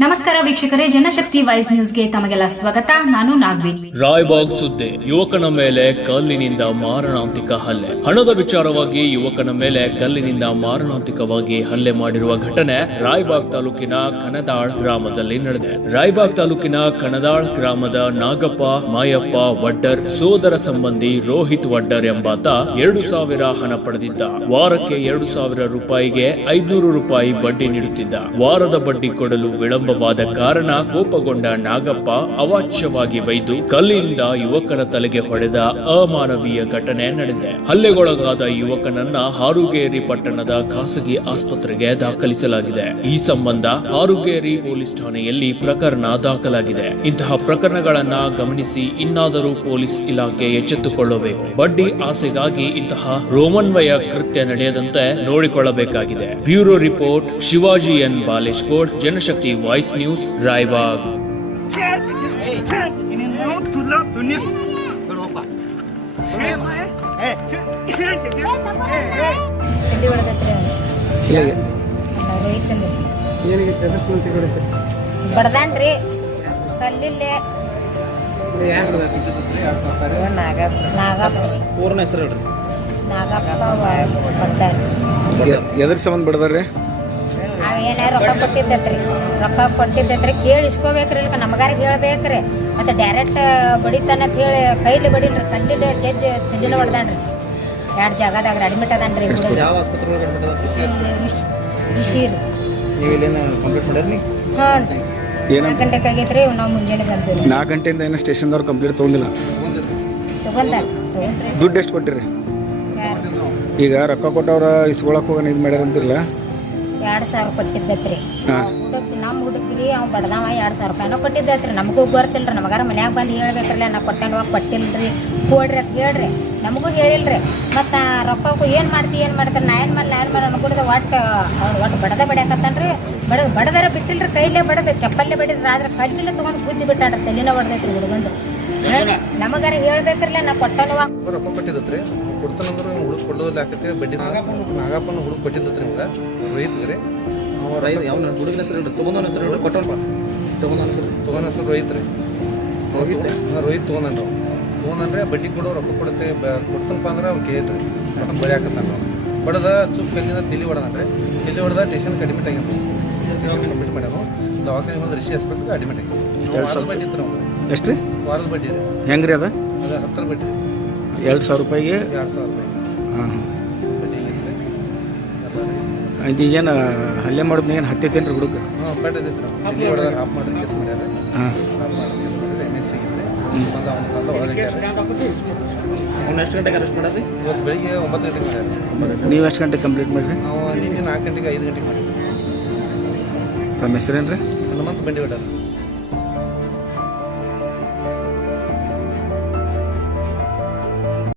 ನಮಸ್ಕಾರ ವೀಕ್ಷಕರೇ, ಜನಶಕ್ತಿ ವೈಸ್ ನ್ಯೂಸ್ಗೆ ತಮಗೆಲ್ಲ ಸ್ವಾಗತ. ನಾನು ನಾಗ್ವಿ. ರಾಯ್ಬಾಗ್ ಸುದ್ದಿ. ಯುವಕನ ಮೇಲೆ ಕಲ್ಲಿನಿಂದ ಮಾರಣಾಂತಿಕ ಹಲ್ಲೆ. ಹಣದ ವಿಚಾರವಾಗಿ ಯುವಕನ ಮೇಲೆ ಕಲ್ಲಿನಿಂದ ಮಾರಣಾಂತಿಕವಾಗಿ ಹಲ್ಲೆ ಮಾಡಿರುವ ಘಟನೆ ರಾಯ್ಬಾಗ್ ತಾಲೂಕಿನ ಕನದಾಳ್ ಗ್ರಾಮದಲ್ಲಿ ನಡೆದಿದೆ. ರಾಯ್ಬಾಗ್ ತಾಲೂಕಿನ ಕನದಾಳ್ ಗ್ರಾಮದ ನಾಗಪ್ಪ, ಮಾಯಪ್ಪ, ವಡ್ಡರ್, ಸೋದರ ಸಂಬಂಧಿ ರೋಹಿತ್ ವಡ್ಡರ್ ಎಂಬಾತ ಎರಡು ಸಾವಿರ ಹಣ ಪಡೆದಿದ್ದ. ವಾರಕ್ಕೆ ಎರಡು ಸಾವಿರ ರೂಪಾಯಿಗೆ ಐದ್ನೂರು ರೂಪಾಯಿ ಬಡ್ಡಿ ನೀಡುತ್ತಿದ್ದ. ವಾರದ ಬಡ್ಡಿ ಕೊಡಲು ವಿಳಂಬವಾದ ಕಾರಣ ಕೋಪಗೊಂಡ ನಾಗಪ್ಪ ಅವಾಚ್ಯವಾಗಿ ಬೈದು ಕಲ್ಲಿನಿಂದ ಯುವಕನ ತಲೆಗೆ ಹೊಡೆದ ಅಮಾನವೀಯ ಘಟನೆ ನಡೆದಿದೆ. ಹಲ್ಲೆಗೊಳಗಾದ ಯುವಕನನ್ನ ಹಾರುಗೇರಿ ಪಟ್ಟಣದ ಖಾಸಗಿ ಆಸ್ಪತ್ರೆಗೆ ದಾಖಲಿಸಲಾಗಿದೆ. ಈ ಸಂಬಂಧ ಹಾರುಗೇರಿ ಪೊಲೀಸ್ ಠಾಣೆಯಲ್ಲಿ ಪ್ರಕರಣ ದಾಖಲಾಗಿದೆ. ಇಂತಹ ಪ್ರಕರಣಗಳನ್ನ ಗಮನಿಸಿ ಇನ್ನಾದರೂ ಪೊಲೀಸ್ ಇಲಾಖೆ ಎಚ್ಚೆತ್ತುಕೊಳ್ಳಬೇಕು. ಬಡ್ಡಿ ಆಸೆಗಾಗಿ ಇಂತಹ ರೋಮನ್ವಯ ಕೃತ್ಯ ನಡೆಯದಂತೆ ನೋಡಿಕೊಳ್ಳಬೇಕಾಗಿದೆ. Bureau report Shivaji N. ಬಾಲೇಶ್ಕೋಡ್ Janashakti voice news Raibag ಬಡದಾನ್ರಿ ಬಡ್ದಾನ್ರಿ ಕಲ್ಲಿಲ್ಲೇ ಪೂರ್ಣ ಹೆಸರು ಹೇಳ್ರಿ. ನಾಗಪ್ಪ ಬಡ್ದಾರ ಎದ್ರ ಸಂಬಂಧ ಬಡದಾರ್ರಿ ಏನಾರ ರೊಕ್ಕ ಕೊಟ್ಟಿದ್ದತ್ರಿ. ರೊಕ್ಕ ಕೊಟ್ಟಿದ್ದತ್ರಿ ಕೇಳಿ ಇಸ್ಕೋಬೇಕ್ರಿ ಇಲ್ಕ ನಮಗಾರ ಹೇಳ್ಬೇಕ್ರಿ. ಮತ್ತು ಡೈರೆಕ್ಟ್ ಬಡಿತಾನ ಅಂತ ಹೇಳಿ ಕೈಲಿ ಬಡಿಲ್ರಿ ಕಲ್ಲಿಲ್ಲ ಚೇಜ್ ತಿಂದಿಲ್ಲ ಹೊಡ್ದಾನ್ರಿ. ಎರಡು ಜಾಗದಾಗ ಅಡ್ಮಿಟ್ ಅದಾನ್ರಿ ನೀ ಹ್ಞೂ ಏನಂತ? ನಾಲ್ಕು ಗಂಟೆಗೆ ಆಗೈತ್ರಿ ನಾವು ಮುಂಜಾನೆ ಬಂದಿವಿ. ನಾಲ್ಕು ಗಂಟೆಯಿಂದ ಏನೋ ಸ್ಟೇಷನ್ದವ್ರು ಕಂಪ್ಲೀಟ್ ತೊಗೊಂಡಿಲ್ಲ. ತಗೊಂಡ್ರಿ. ದುಡ್ಡು ಎಷ್ಟು ಕೊಟ್ಟಿರಿ? ಈಗ ರೊಕ್ಕ ಕೊಟ್ಟವ್ರ ಇಸ್ಕೊಳಕ್ ಹೋಗೋಣ ಇದು ಮಾಡ್ಯಾರ ಅಂತಿರಲ್ಲ ಎರಡು ಸಾವಿರ ಕೊಟ್ಟಿದ್ದತ್ರಿ. ಹುಡುಗ ನಮ್ಮ ಹುಡುಗ್ರಿ ಅವ್ ಬಡದಾವ ಎರಡು ಸಾವಿರ ರೂಪಾಯಿನೂ ಕೊಟ್ಟಿದ್ದತ್ರಿ. ನಮಗೂ ಗೊತ್ತಿಲ್ರಿ ನಮಗಾರ ಮನ್ಯಾಗ ಬಂದು ಹೇಳ್ಬೇಕ್ರಲ್ಲ ನಾ ಕೊಟ್ಟೇನ್ವ ಕೊಟ್ಟಿಲ್ರಿ. ಕೊಡ್ರಿ ಅಂತ ಹೇಳ್ರಿ. ನಮಗೂ ಹೇಳಿಲ್ರಿ. ಮತ್ತು ರೊಕ್ಕಕ್ಕೂ ಏನು ಮಾಡ್ತಿ ಏನು ಮಾಡ್ತಾರೆ ನಾ ಏನು ಮಾಡಲಿ ಏನು ಮಾಡಿ ಅನ್ಕೊಡ್ದೆ ಒಟ್ಟು ಅವ್ರು ಒಟ್ಟು ಬಡದ ಬಡಿಯಾಕತ್ತಾನ್ರಿ. ಬಡ ಬಡದಾರ ಬಿಟ್ಟಿಲ್ರಿ ಕೈಲೇ ಬಡದ ಚಪ್ಪಲ್ಲೇ ಬಡಿದ್ರಿ ಆದ್ರೆ ಕಲ್ಲಿಲ್ಲ ತೊಗೊಂಡು ಬುದ್ಧಿ ಬಿಟ್ಟಾಡ್ರಿ ತಲೆನ ಹೊಡೆದೈತ್ರಿ ಹುಡುಗಂದು. ನಮಗಾರ ಹೇಳ್ಬೇಕ್ರಲ್ಲ ನಾ ಕೊಟ್ಟನವ ರೊಕ್ಕ ಕೊಟ್ಟಿದ್ದತ್ರಿ. ಕೊಡ್ತಾನಂದ್ರೆ ಹುಡುಗ ಕೊಡೋದಿಲ್ಲ ಆಕತಿ. ಬಡ್ಡಿ ನಾಗಪ್ಪನ ಹುಡುಗ ಕೊಟ್ಟಿದ್ದತ್ರಿ ಹಿಂಗ ರೈತ್ರಿ. ಅವ ರೈತ ಯಾವ ಹುಡುಗನ ಹೆಸರು ತೊಗೊಂಡವನ ಹೆಸರು ಹೇಳಿ ಕೊಟ್ಟಲ್ಪ ತೊಗೊಂಡವನ ಹೆಸರು ತಗೊಂಡ ಹೆಸರು ರೋಹಿತ್ ರೀ ರೋಹಿತ್ ರೋಹಿತ್ ತೊಗೊಂಡ್ರಿ ತೊಗೊಂಡ್ರೆ ಬಡ್ಡಿ ಕೊಡೋ ರೊಕ್ಕ ಕೊಡುತ್ತೆ. ಕೊಡ್ತನಪ್ಪ ಅಂದ್ರೆ ಅವ್ನು ಕೇಳ್ರಿ. ಮತ್ತೆ ಬಳಿ ಹಾಕತ್ತಾನ ಬಡದ ಚುಪ್ ಕಲ್ಲಿಂದ ತಿಳಿ ಹೊಡೆದ್ರಿ ತಿಳಿ ಹೊಡೆದ ಟೇಷನ್ ಅಡ್ಮಿಟ್ ಆಗ್ಯಾನ ಟೇಷನ್ ಕಂಪ್ಲೀಟ್ ಮಾಡ್ಯಾವ ದವಾಖಾನೆ ಒಂದು ರಿಷಿ ಹಾಸ್ಪಿಟ್ಲಿಗೆ ಅಡ್ಮಿಟ್ ಆಗಿ ವಾರದ ಬಡ್ಡಿ ಇತ್ತು ನಾವು ಎಷ್ಟು ರೀ? ವಾರದ ಬಡ್ಡಿ ರೀ. ಹೆಂಗ್ರಿ ಅದ? ಅದು ಹತ್ತರ ಬಡ್ಡಿ ಎರಡು ಸಾವಿರ ರೂಪಾಯಿಗೆ? ಎರಡು ಸಾವಿರ ರೂಪಾಯಿ ಹಾಂ ಬಡ್ಡಿ ಐತ್ರಿ ಎಲ್ಲ ರೀ. ಇದು ಏನು ಹಲ್ಲೆ ಮಾಡೋದು ಏನು ಹತ್ತೈತೇನು ರೀ ಹುಡುಗ? ಹಾಂ ಪೇಟ್ ಐತ್ರಿ ನಾವು ಇಲ್ಲಿ ಹೊಡೆದಾಗ ಹಾಫ್ ಮಾಡಿ ಕೇಸ್ ಮಾಡ್ಯಾರ. ಹಾಂ. ಹಾಫ್ ಮಾಡಿ ಕೇಸ್ ಮಾಡಿದ್ರೆ ಎಣ್ಣೆ ಸಿಗಿದ್ರೆ ಬಂದು ಅವನ ತಂದ ಒಳಗೆ ಎಷ್ಟು ಗಂಟೆಗೆ ಅರೆಸ್ಟ್ ಮಾಡೋದು ಇವತ್ತು ಬೆಳಿಗ್ಗೆ ಒಂಬತ್ತು ಗಂಟೆಗೆ ಮಾಡ್ಯಾರ. ನೀವು ಎಷ್ಟು ಗಂಟೆ ಕಂಪ್ಲೀಟ್ ಮಾಡಿರಿ? ನಾವು ನಿನ್ನೆ ನಾಲ್ಕು ಗಂಟೆಗೆ ಐದು ಗಂಟೆಗೆ ಮಾಡಿದ್ವಿ ತಮ್ಮ ಹೆಸರೇನು ರೀ ಹನುಮಂತ ಬಂಡಿ ಹೊಡ್ಯಾರ.